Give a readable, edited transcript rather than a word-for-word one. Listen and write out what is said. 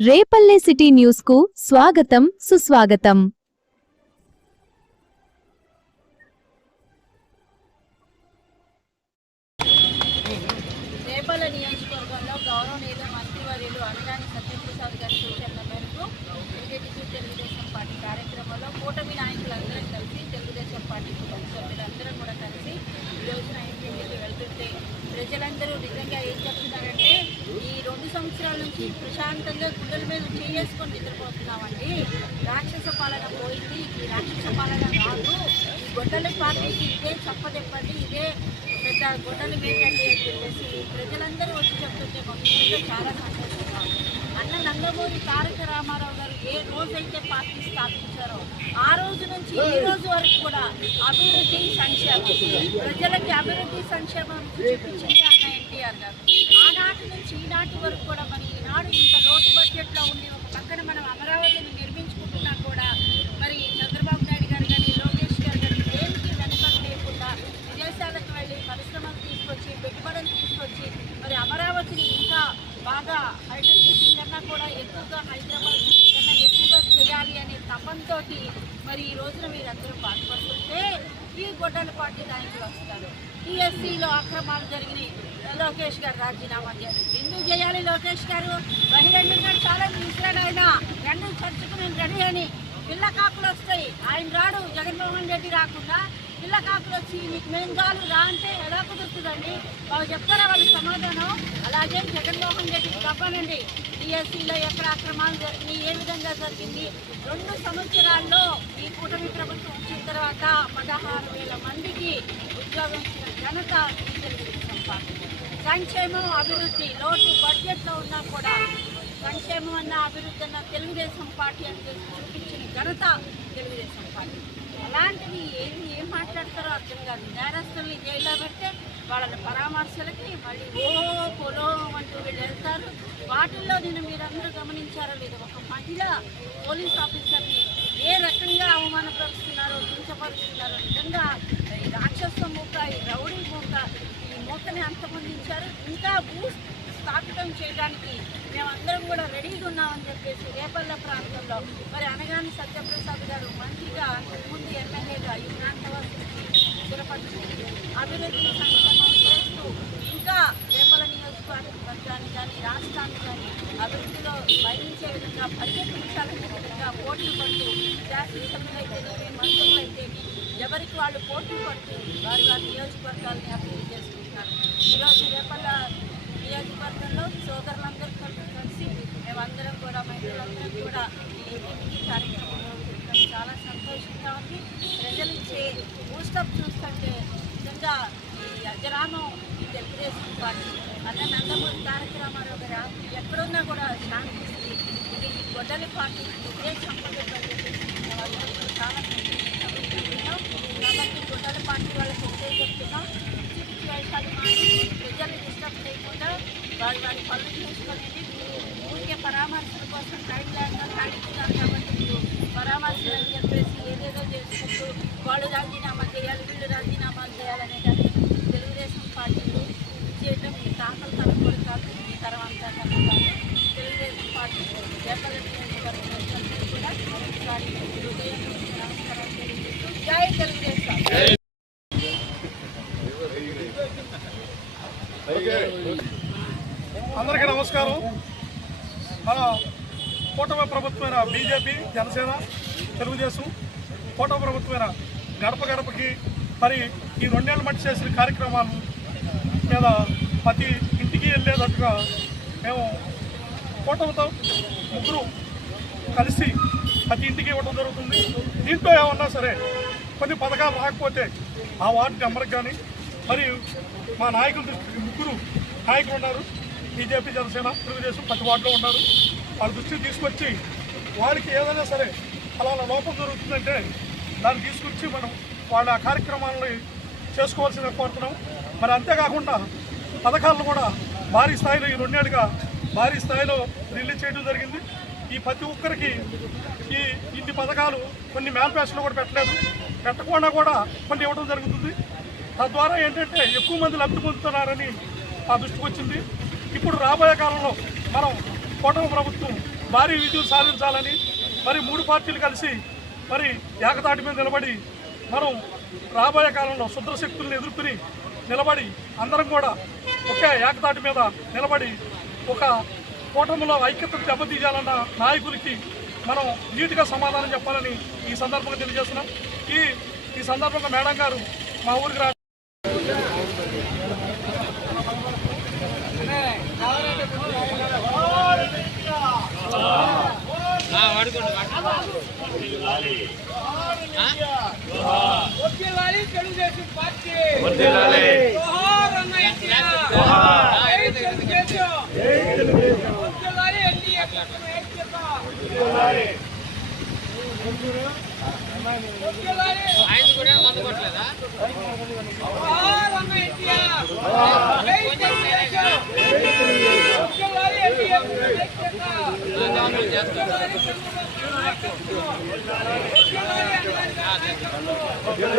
Repalle city news కు స్వాగతం సుస్వాగతం। రేపల్లె నియోజకవర్గంలో గౌరవనీయ మంత్రివర్యులు అనగాని సత్యప్రసాద్ గారి సూచనల మేరకు ఏటీసీ తెలుగుదేశం పార్టీ కార్యక్రమంలో కూటమి నాయకులందరం కలిసి తెలుగుదేశం పార్టీ సభ్యులందరం కూడా కలిసి ఈ రోజున ఇంటికి వెళ్తుంటే ప్రజలందరూ నిజంగా ఏం చెప్తున్నారంటే ఈ 2 సంవత్సరాల నుంచి ప్రశాంతంగా గుండెల మీద చేసుకొని నిద్రపోతున్నామండి। రాక్షస పాలన పోయింది, ఈ రాక్షస పాలన కాదు, ఈ గొడ్డలి పార్టీకి ఇదే చప్పదెప్పండి, ఇదే పెద్ద గొడ్డలి మేకండి అని చెప్పేసి ప్రజలందరూ వచ్చి చెప్తుంటే మొత్తం చాలా సంతోషంగా ఉంది। అన్న నందమూరి తారక రామారావు గారు ఏ రోజైతే పార్టీ స్థాపించారో ఆ రోజు నుంచి ఈ రోజు వరకు కూడా అభివృద్ధి సంక్షేమం, ప్రజలకి అభివృద్ధి సంక్షేమం చూపించింది అన్న ఎన్టీఆర్ గారు। ఆనాటి నుంచి ఈనాటి వరకు కూడా మరి ఈనాడు ఇంత లోటు బడ్జెట్లో ఉండి ఒక పక్కన మనం అమరావతిని నిర్మించుకుంటున్నా కూడా మరి చంద్రబాబు నాయుడు గారు కానీ లోకేష్ గారు కానీ దేనికి వెనుకలు లేకుండా విదేశాలకు వెళ్ళి పరిశ్రమలు తీసుకొచ్చి పెట్టుబడులు తీసుకొచ్చి మరి అమరావతిని ఇంకా బాగా హైటెక్ సిటీ కన్నా కూడా ఎక్కువగా హైదరాబాద్ సిటీ కన్నా ఎక్కువగా చేయాలి అనే తపంతో మరి ఈ రోజున మీరందరూ బాధపడుతుంటే ఈ గొడ్డల పార్టీ నాయకులు వస్తారు। టీఎస్సీలో అక్రమాలు జరిగినాయి, లోకేష్ గారు రాజీనామా చేయాలి। ఎందుకు చేయాలి లోకేష్ గారు? బహిరంగంగా చాలా విసిరాడు ఆయన, రెండు చర్చకు నేను రెడీ అని। పిల్ల కాకులు వస్తాయి, ఆయన రాడు, జగన్మోహన్ రెడ్డి రాకుండా పిల్ల కాకులు వచ్చి మీకు మేము చాలు రా అంటే ఎలా కుదురుతుందండి? వాళ్ళు చెప్తారా వాళ్ళకి సమాధానం? అలాగే జగన్మోహన్ రెడ్డికి తప్పనండి, టీఎస్సీలో ఎక్కడ అక్రమాలు జరిగినాయి, ఏ విధంగా జరిగింది? 2 సంవత్సరాల్లో ఈ కూటమి ప్రభుత్వం వచ్చిన తర్వాత 16,000 మందికి ఉద్యోగం ఇచ్చిన ఘనత తెలుగుదేశం పార్టీ। సంక్షేమం అభివృద్ధి లోటు బడ్జెట్లో ఉన్నా కూడా సంక్షేమం అన్న అభివృద్ధి అన్న తెలుగుదేశం పార్టీ అని చూపించిన ఘనత తెలుగుదేశం పార్టీ। అలాంటివి ఏం మాట్లాడతారో అర్థం కాదు। నేరస్తుల్ని జైల్లో పెడితే వాళ్ళని పరామర్శలకి మళ్ళీ పొలో అంటూ వీళ్ళు వెళ్తారు। వాటిల్లో నేను మీరందరూ గమనించారో లేదు, ఒక మహిళ పోలీస్ ఆఫీసర్ని ఏ రకంగా అవమానపరుస్తున్నారో కించపరుస్తున్నారో నిజంగా ఈ రాక్షస మూక, ఈ రౌడీ మూక, ఈ మూకని అంతమొందించారు। ఇంకా స్థాపితం చేయడానికి మేమందరం కూడా రెడీగా ఉన్నామని చెప్పేసి రేపల్లె ప్రాంతంలో మరి అనగాని సత్యప్రసాద్ గారు మంత్రిగా ముందు ఎమ్మెల్యేగా ఈ ప్రాంతవాసులకి స్థిరపరిచి అభివృద్ధి సంక్షేమం చేస్తూ ఇంకా రేపల్లె నియోజకవర్గాన్ని కానీ రాష్ట్రాన్ని కానీ అభివృద్ధిలో భరించే విధంగా పరిగెత్తించాలనే విధంగా పోటీ పడుతూ శాసనసభ్యులైతేనేమి మంత్రులైతేమి ఎవరికి వాళ్ళు పోటీ పడుతూ వారి నియోజకవర్గాల్ని అభివృద్ధి చేసుకుంటున్నారు। ఈరోజు రేపల్లె నియోజకవర్గంలో సోదరులందరూ కలిసి మేమందరం కూడా మహిళలందరం కూడా ఈ ఇంటికి కార్యక్రమంలో చాలా సంతోషంగా ఉంది। ప్రజలు ఇచ్చే బూస్టప్ చూస్తుంటే నిజంగా ఈ అజరామం ఈ తెలుగుదేశం పార్టీ అన్న నందమూరి తారక రామారావు గారి ఆత్మ ఎక్కడున్నా కూడా శాంతిస్తుంది। ఇది గొడ్డలి పార్టీ ఇదే చంపదని చెప్పేసి మేమందరం చాలా సంతోషంగా కాబట్టి గొడ్డలి పార్టీ వాళ్ళకి ఒకటే చెప్తున్నాం, వేషాలు ప్రజల్ని డిస్టర్బ్ చేయకుండా వారి పనులు చేసుకొని ఊరికే పరామర్శల కోసం టైం లేకుండా అడుగుతున్నారు కాబట్టి మీరు పరామర్శలు అని చెప్పేసి ఏదేదో చేసుకుంటూ వాళ్ళు రాజీనామా చేయాలి, వీళ్ళు రాజీనామాలు చేయాలనే కానీ తెలుగుదేశం పార్టీలు చేయడం మీ తాతల తరం కూడా కాదు, మీ తరం అంతా కాదు। తెలుగుదేశం పార్టీ రేపల్లె నియోజకవర్గం కూడా మరొకసారి హృదయం నమస్కారాలు తెలియజేస్తూ జై తెలుగుదేశం। అందరికీ నమస్కారం। మన కూటమి ప్రభుత్వమైన బీజేపీ, జనసేన, తెలుగుదేశం కూటమి ప్రభుత్వమైన గడప గడపకి మరి ఈ 2 ఏళ్ళ మట్టి చేసిన కార్యక్రమాలు మీద ప్రతి ఇంటికి వెళ్ళేటట్టుగా మేము కూటమితో ముగ్గురు కలిసి ప్రతి ఇంటికి ఇవ్వడం జరుగుతుంది। దీంట్లో ఏమన్నా సరే కొన్ని పథకాలు రాకపోతే ఆ వార్డు నెంబర్కి కానీ మరి మా నాయకుల దృష్టికి ముగ్గురు నాయకులు ఉన్నారు, బీజేపీ, జనసేన, తెలుగుదేశం ప్రతి వార్డులో ఉన్నారు। వాళ్ళ దృష్టికి తీసుకొచ్చి వారికి ఏదైనా సరే అలా లోపం జరుగుతుందంటే దాన్ని తీసుకొచ్చి మనం వాళ్ళ కార్యక్రమాలని చేసుకోవాల్సిన కోరుతున్నాం। మరి అంతేకాకుండా పథకాలను కూడా భారీ స్థాయిలో ఈ 2 ఏళ్ళుగా భారీ స్థాయిలో రిలీజ్ చేయడం జరిగింది। ఈ ప్రతి ఒక్కరికి ఈ ఇన్ని పథకాలు కొన్ని మేనిఫెస్టోలో కూడా పెట్టకుండా కూడా కొన్ని ఇవ్వడం జరుగుతుంది। తద్వారా ఏంటంటే ఎక్కువ మంది లబ్ధి పొందుతున్నారని మా దృష్టికి వచ్చింది। ఇప్పుడు రాబోయే కాలంలో మనం కూటమి ప్రభుత్వం భారీ విజయం సాధించాలని మరి మూడు పార్టీలు కలిసి మరి ఏకతాటి మీద నిలబడి మనం రాబోయే కాలంలో శుద్రశక్తులను ఎదుర్కొని నిలబడి అందరం కూడా ఒకే ఏకతాటి మీద నిలబడి ఒక కూటమిలో ఐక్యతను దెబ్బతీయాలన్న నాయకులకి మనం నీట్గా సమాధానం చెప్పాలని ఈ సందర్భంగా తెలియజేస్తున్నాం. ఈ సందర్భంగా మేడం గారు మా ఊరికి రా తెలుగుదేశం పార్టీ ఆయన కూడా మందు కొట్టలేదా? ఓకే